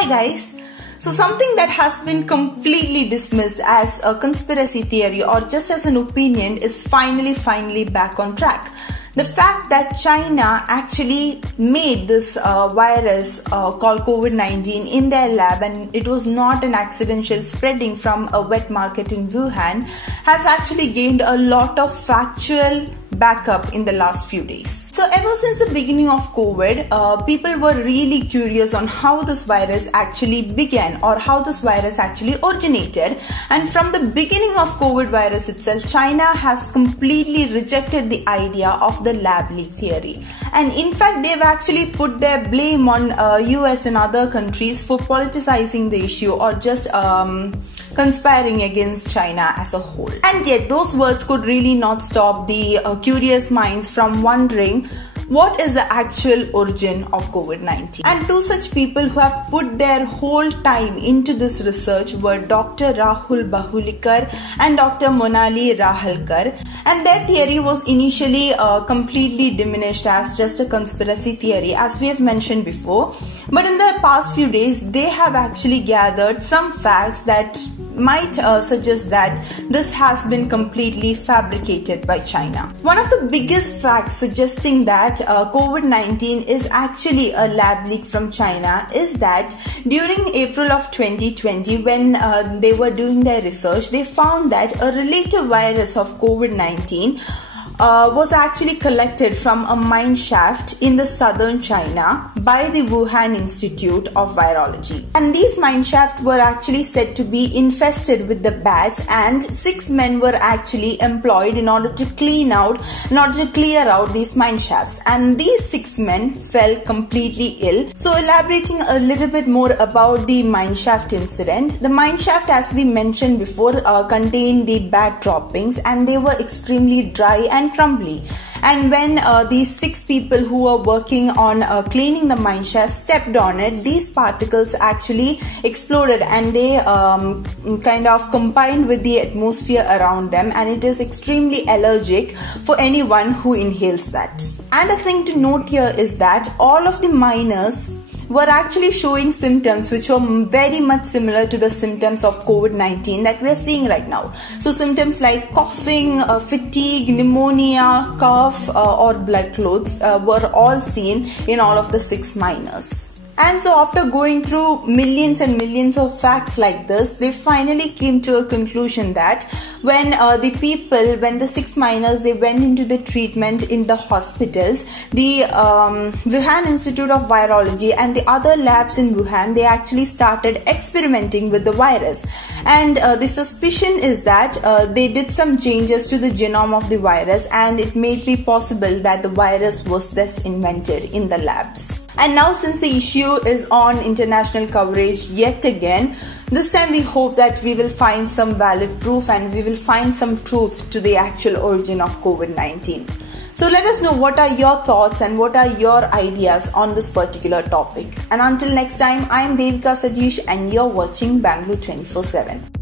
Hi guys. So something that has been completely dismissed as a conspiracy theory or just as an opinion is finally back on track. The fact that China actually made this virus called Covid-19 in their lab and it was not an accidental spreading from a wet market in Wuhan has actually gained a lot of factual backup in the last few days. So ever since the beginning of COVID, people were really curious on how this virus actually began or how this virus actually originated. And from the beginning of COVID virus itself, China has completely rejected the idea of the lab leak theory. And in fact, they've actually put their blame on US and other countries for politicizing the issue or just conspiring against China as a whole. And yet those words could really not stop the curious minds from wondering what is the actual origin of Covid-19. And two such people who have put their whole time into this research were Dr. Rahul Bahulikar and Dr. Monali Rahalkar. And their theory was initially completely diminished as just a conspiracy theory, as we have mentioned before. But in the past few days, they have actually gathered some facts that might suggest that this has been completely fabricated by China. One of the biggest facts suggesting that COVID-19 is actually a lab leak from China is that during April of 2020, when they were doing their research, they found that a related virus of COVID-19 was actually collected from a mine shaft in the southern China by the Wuhan Institute of Virology. And these mine shafts were actually said to be infested with the bats, and 6 men were actually employed in order to clear out these mine shafts. And these 6 men fell completely ill. So elaborating a little bit more about the mine shaft incident, the mine shaft, as we mentioned before, contained the bat droppings, and they were extremely dry and crumbly. And when these 6 people who were working on cleaning the mine shaft stepped on it, these particles actually exploded and they kind of combined with the atmosphere around them, and it is extremely allergic for anyone who inhales that. And a thing to note here is that all of the miners were actually showing symptoms which were very much similar to the symptoms of COVID-19 that we are seeing right now. So symptoms like coughing, fatigue, pneumonia, cough or blood clots were all seen in all of the 6 miners. And so after going through millions and millions of facts like this, they finally came to a conclusion that when the 6 miners, they went into the treatment in the hospitals, the Wuhan Institute of Virology and the other labs in Wuhan, they actually started experimenting with the virus. And the suspicion is that they did some changes to the genome of the virus, and it may be possible that the virus was thus invented in the labs. And now, since the issue is on international coverage yet again, this time we hope that we will find some valid proof and we will find some truth to the actual origin of COVID-19. So let us know what are your thoughts and what are your ideas on this particular topic. And until next time, I am Devika Sajeesh and you're watching Bangalore 24/7.